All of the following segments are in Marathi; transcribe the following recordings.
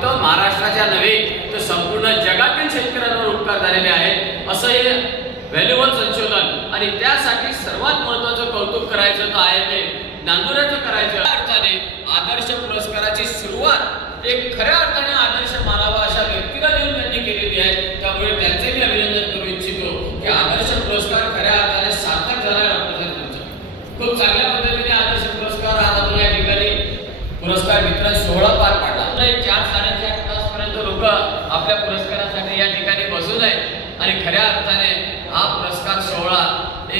फक्त महाराष्ट्राच्या नव्हे तर संपूर्ण जगातील शेतकऱ्यांवर उपकार झालेले आहेत असं हे व्हॅल्युएबल संशोधन। आणि त्यासाठी सर्वात महत्त्वाचं कौतुक करायचं तर आहे नांदुऱ्याचं करायचं। अर्थाने आदर्श पुरस्काराची सुरुवात एक खऱ्या अर्थाने आदर्श मानावा अशा व्यक्तीला देऊन त्यांनी केलेली आहे। त्यामुळे त्यांचे मी अभिनंदन करू इच्छितो की आदर्श पुरस्कार खऱ्या अर्थाने सार्थक झाला आहे। खूप चांगल्या पद्धतीने आदर्श पुरस्कार आज आपण या ठिकाणी पुरस्कार वितरण सोहळा पार पाडला। 4-4.5 तासपर्यंत लोक आपल्या पुरस्कारासाठी या ठिकाणी बसून आहेत आणि खऱ्या अर्थाने हा पुरस्कार सोहळा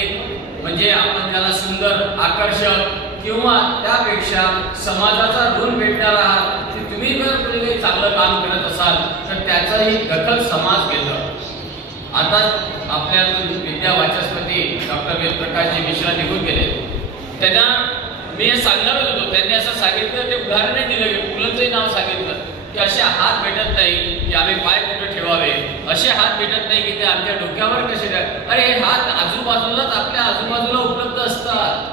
एक म्हणजे आपण त्याला सुंदर आकर्षक किंवा त्यापेक्षा समाजाचा ऋण भेटणारा आहात की तुम्ही जर काही चांगलं काम करत असाल तर त्याचाही दखल समाज घेतो। आता आपल्यातून विद्या वाचस्पती डॉक्टर वेदप्रकाशजी मिश्रा निघून गेले। त्यांना मी हे सांगणारच होतो, त्यांनी असं सांगितलं, ते उदाहरण दिलं की मुलांचंही नाव सांगितलं की असे हात भेटत नाही की आम्ही पाय कुठे ठेवावे, असे हात भेटत नाही की ते आमच्या डोक्यावर कसे द्या। अरे हे हात आजूबाजूलाच आपल्या आजूबाजूला उपलब्ध असतात,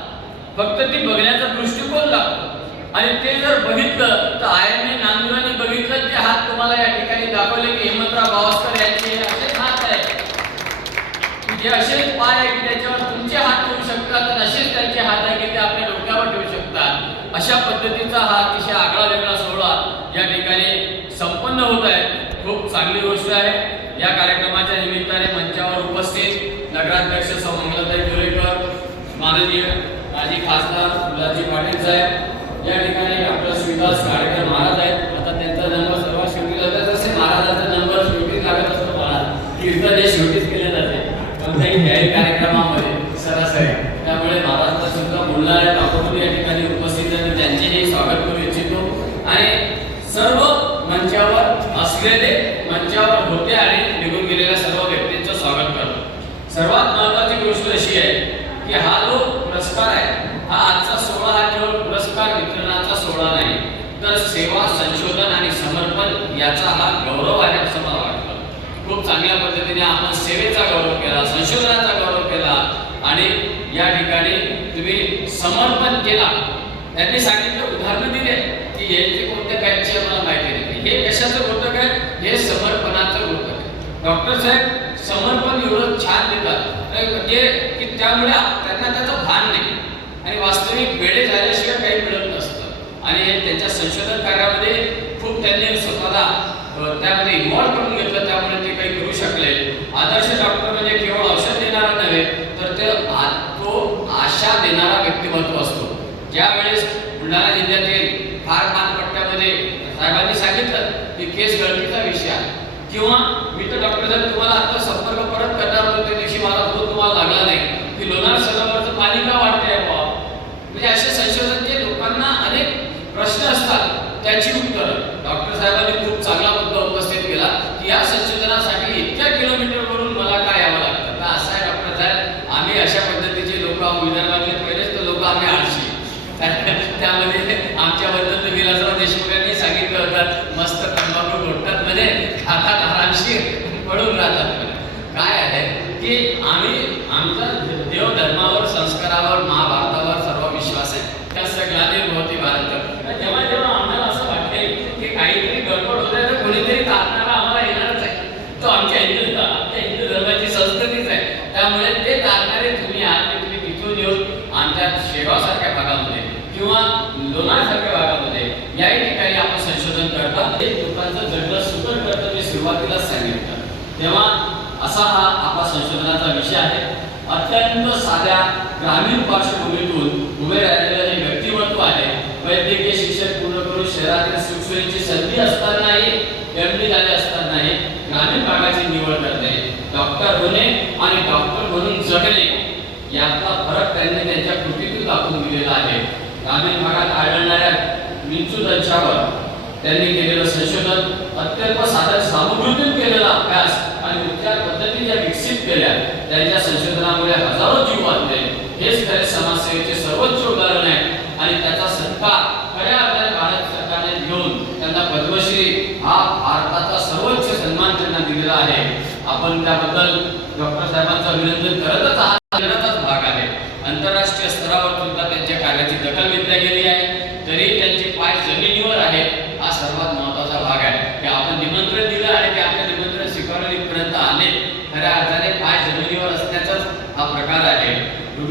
फक्त ती बघण्याचा दृष्टिकोन लागतो। आणि ते जर बघितलं तर आयने नांदुराने बघितलं ते हात तुम्हाला या ठिकाणी दाखवले की हिम्मतराव भावस्कर यांचे हे असेच हात आहेत, जे असेच पाय आहे की त्याच्यावर तुमचे हात ठेवू शकतात आणि असेच त्यांचे हात आहे की ते आपल्या डोक्यावर ठेवू शकतात। अशा पद्धतीचा हा अतिशय आगळा वेगळा सोहळा या ठिकाणी संपन्न होत आहे। खूप चांगली गोष्ट आहे। या कार्यक्रमाच्या निमित्ताने मंचावर उपस्थित नगराध्यक्ष सौ मंगलाताई गोरेकर, माननीय माजी खासदार गुलाबजी पाटील साहेब, या ठिकाणी डॉक्टर सुविलास गाडेकर महाराज आहेत। आता त्यांचा जन्म सर्वात शेवटी झाला, जसे महाराजांचा जन्म शेवटी लागत असतो, महाराज कीर्तन हे शेवटीच केले जाते कोणत्याही न्यायिक कार्यक्रमामध्ये सरासरी। त्यामुळे महाराजांचा सुद्धा बोलणाऱ्या आपण या ठिकाणी उपस्थित आहेत, त्यांचेही स्वागत करू इच्छितो। आणि सर्व मंचावर असलेले, मंचावर होते आणि निघून गेलेल्या सर्व व्यक्तींचं स्वागत करतो। सर्वात महत्त्वाची गोष्ट अशी आहे की हा जो पुरस्कार आहे, हा आजचा सोहळा हा केवळ पुरस्कार वितरणाचा सोहळा नाही तर सेवा, संशोधन आणि समर्पण याचा हा गौरव आहे असं मला वाटतं। खूप चांगल्या पद्धतीने आपण सेवेचा गौरव केला, संशोधनाचा गौरव केला आणि या ठिकाणी तुम्ही समर्पण केला। त्यांनी सांगितलं, उदाहरण दिले की याचे कोणत्या कायचे मला माहिती नाही, हे कशाचं होतं काय, हे समर्पणाचं होतं काय। डॉक्टर साहेब समर्पण एवढं छान देतात म्हणजे की त्यामुळे त्यांना त्याचं भान नाही आणि वास्तविक वेळे झाल्याशिवाय काही मिळत नसतं। आणि त्यांच्या संशोधन कार्यामध्ये खूप त्यांनी स्वतःला त्यामध्ये इन्व्हॉल्व करून घेतलं, त्यामुळे ते काही करू शकले। आदर्श डॉक्टर म्हणजे केवळ औषध देणारा नव्हे तर तो आशा देणारा व्यक्तिमत्व असतो। ज्या वेळेस बुलढाणा जिल्ह्यातील खार खानपट्ट्यामध्ये साहेबांनी सांगितलं की केस गळतीचा विषय आहे किंवा मी तर डॉक्टर साहेब तुम्हाला आता संपर्क परत करणार होतो, त्या दिवशी मला फोन तुम्हाला लागला नाही की लोणार सरोवरचं पाणी का वाढतंय बाबा। म्हणजे असे संशोधन जे लोकांना अनेक प्रश्न असतात त्याची उत्तरं डॉक्टर साहेबांनी खूप चांगला मुद्दा उपस्थित केला की या संशोधनासाठी इतक्या किलोमीटरवरून मला काय यावं लागतं। तर असं आहे डॉक्टर साहेब, आम्ही अशा पद्धतीचे लोक विदर्भातले पहिलेच तर लोक आम्ही आळशी त्यामध्ये आमच्याबद्दल तर विलासराव देशमुख यांनी सांगितलं होतं, मस्त तंबाखू घोटतात म्हणजे खातात आरामशीर पडून राहतात। काय आहे की आम्ही आमचा देव धर्मावर, संस्कारावर, महाभारतावर सर्व विश्वास आहे। त्या सगळ्यांनी भोवती भारत जेव्हा जेव्हा आम्हाला असं वाटेल की काहीतरी गडबड होत आहे तर कोणीतरी तारणारा आम्हाला येणारच आहे, तो आमच्या हिंदू धर्माची संस्कृतीच आहे। त्यामुळे ते तारणारे तुम्ही आहात, तुम्ही तिथून येऊन आमच्या शेगावसारख्या भागामध्ये किंवा लोणारसारख्या भागामध्ये याही ठिकाणी आपण संशोधन करतात, ते लोकांचं जगणं सुकर करतं मी सुरुवातीलाच सांगितलं। तेव्हा असा हा आपला संशोधनाचा विषय आहे। अत्यंत साध्या ग्रामीण पार्श्वभूमीतून उभे राहिलेलं हे व्यक्तिमत्व आहे। वैद्यकीय शिक्षण पूर्ण करून शहरातील सुखसोयीची संधी असतानाही, MD झाले असतानाही ग्रामीण भागाची निवड करणे, डॉक्टर होणे आणि डॉक्टर म्हणून जगणे यातला फरक त्यांनी त्यांच्या कृतीतून दाखवून दिलेला आहे। ग्रामीण भागात आढळणाऱ्या विंचूदंशावर त्यांनी केलेलं संशोधन, अत्यल्प साधन सामुग्रीतून केलेला अभ्यास आणि उपचार पद्धती ज्या विकसित केल्या त्यांच्या संशोधनामुळे हजारो जीव वाचले, हेच खरे समाजसेवेचे सर्वोच्च उदाहरण आहे। आणि त्याचा सत्कार खऱ्या अर्थाने भारत सरकारने घेऊन त्यांना पद्मश्री हा भारताचा सर्वोच्च सन्मान त्यांना दिलेला आहे। आपण त्याबद्दल डॉक्टर साहेबांचं अभिनंदन करतच आहात, भाग आहे। आंतरराष्ट्रीय स्तरावर सुद्धा त्यांच्या कार्याची दखल घेतली गेली आहे, तरी त्यांचे पाय जमिनीवर आहेत, हा सर्वात महत्त्वाचा भाग आहे।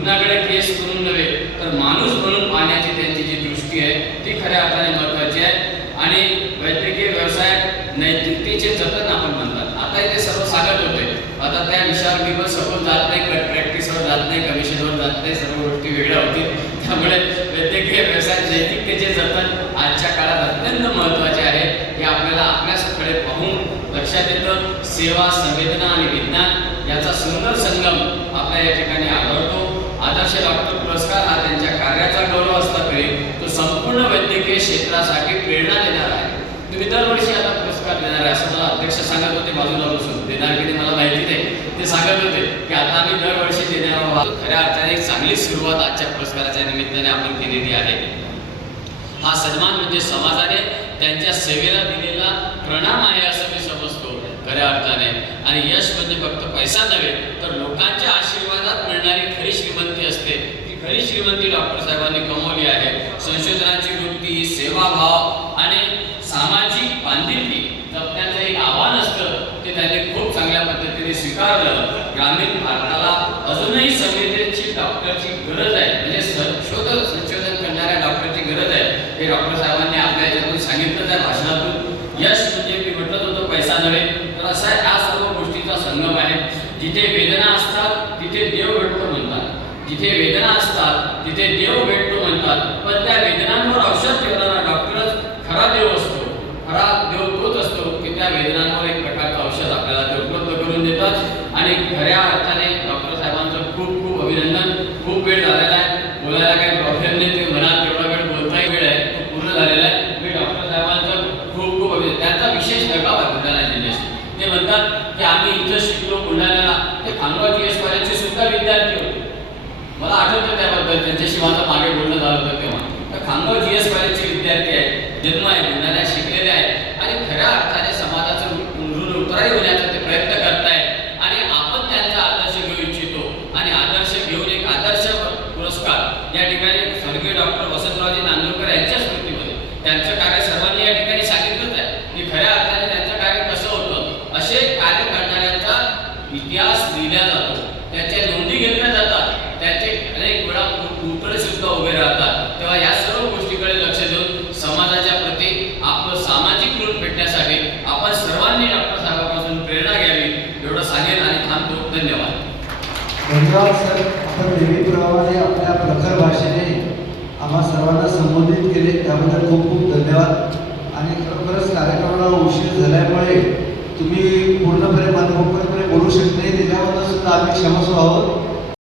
कुणाकडे केस करून नव्हे तर माणूस म्हणून पाहण्याची त्यांची जी दृष्टी आहे ती खऱ्या अर्थाने महत्त्वाची आहे. आणि वैद्यकीय व्यवसायात नैतिकतेचे जतन आपण म्हणतात. आता इथे सर्व सांगत होते, आता त्या विषयावर मी पण सपोज जात नाही, प्रॅक्टिसवर जात नाही, कमिशनवर जात नाही, सर्व गोष्टी वेगळ्या होतील. त्यामुळे वैद्यकीय व्यवसायात नैतिकतेचे जतन आजच्या काळात अत्यंत महत्त्वाचे आहे. हे आपल्याला आपल्याकडे पाहून लक्षात येतं. सेवा, संवेदना आणि विज्ञान याचा सुंदर संगम आपल्या या ठिकाणी आढळतो. आदर्श डॉक्टर पुरस्कार हा त्यांच्या कार्याचा गौरव असला तरी तो संपूर्ण वैद्यकीय क्षेत्रासाठी प्रेरणा देणार आहे. तुम्ही दरवर्षी आता पुरस्कार देणार आहे असं मला अध्यक्ष सांगत होते, बाजूला बसून. देणार की नाही मला माहिती नाही, ते सांगत होते की आता आम्ही दरवर्षी देणार आहोत. खऱ्या अर्थाने एक चांगली सुरुवात आजच्या पुरस्काराच्या निमित्ताने आपण केलेली आहे. हा सन्मान म्हणजे समाजाने त्यांच्या सेवेला दिलेला प्रणाम आहे असं मी समजतो खऱ्या अर्थाने. आणि यश म्हणजे फक्त पैसा नव्हे तर लोकांच्या आशीर्वादात मिळणारी खरी श्रीमंती असते. ती खरी श्रीमंती डॉक्टर साहेबांनी कमवली आहे. संशोधनाची वृत्ती, सेवाभाव आणि सामाजिक बांधिलकी जपण्याचं एक आव्हान असतं ते त्यांनी खूप चांगल्या पद्धतीने स्वीकारलं. ग्रामीण भारताला अजूनही संवेदनशील डॉक्टरची गरज आहे, म्हणजे संशोधन करणाऱ्या डॉक्टरची गरज आहे. हे डॉक्टर साहेबांनी आपल्या याच्यातून सांगितलं त्या भाषणातून. यश म्हणजे मी म्हटलं होतं पैसा नव्हे तर असा या सर्व गोष्टीचा संगम आहे. जिथे वेदना असतात तिथे देव भेटतो म्हणतात, जिथे वेदना असतात तिथे देव भेटतो म्हणतात. पण त्या वेदनांवर औषध ठेवणारा डॉक्टरच खरा देव असतो. खरा देव तोच असतो की त्या वेदनांवर एक प्रकारचं औषध आपल्याला ते उपलब्ध करून देतात. आणि खऱ्या अर्थाने डॉक्टर साहेबांचं खूप खूप अभिनंदन. खूप वेळ झालेला आहे, बोलायला काही प्रॉब्लेम नाही, ते म्हणाल तेवढा वेळ बोलताही वेळ आहे तो पूर्ण झालेला आहे. मी डॉक्टर साहेबांचं खूप खूप अभिनंदन. त्यांचा विशेष लगाव आहे बुलढाणा जिल्ह्याशी. ते म्हणतात की आम्ही इथं शिकलो बुलढाण्याला, ते खामगाव GS कॉलेजचे सुद्धा विद्यार्थी होते. मला आठवतं त्याबद्दल, त्यांच्याशी माझं मागे बोलणं झालं होतं तेव्हा. तर खामगाव GS कॉलेजचे विद्यार्थी आहेत, जन्म आहे, बुलढाण्यात शिकलेले आहेत आणि खऱ्या अर्थाने समाजाचं ऋण उतराई होण्याचा ते प्रयत्न करतायत. आणि आपण त्यांचा आदर्श घेऊ इच्छितो आणि आदर्श घेऊन एक आदर्श पुरस्कार या ठिकाणी स्वर्गीय डॉक्टर वसंतरावजी नांदुरकर यांच्या स्मृतीमध्ये त्यांचं कार्य सर्वांनी या ठिकाणी सांगितलंच आहे की खऱ्या अर्थाने त्यांचं कार्य कसं होतं. असे कार्य करणाऱ्यांचा इतिहास लिहिला जातो, त्याच्या नोंदी घेतल्या जातात, त्याचे अनेक वेळा पुतळे सुद्धा उभे राहतात. तेव्हा या सर्व गोष्टीकडे लक्ष देऊन समाजाच्या प्रती आपलं सामाजिक ऋण भेटण्यासाठी आपण सर्वांनी डॉक्टर साहेबांपासून प्रेरणा घ्यावी एवढं सांगेन आणि थांबतो. धन्यवाद. धन्यवाद सर. आपण नेहमीप्रमाणे आपल्या प्रखर भाषेने आम्हा सर्वांना संबोधित केले त्याबद्दल खूप खूप धन्यवाद. आणि खरोखरच कार्यक्रमाला उशीर झाल्यामुळे तुम्ही पूर्णपणे मनमोकळेपणे बोलू शकत नाही, त्याच्याबद्दल सुद्धा आम्ही क्षमस्व आहोत.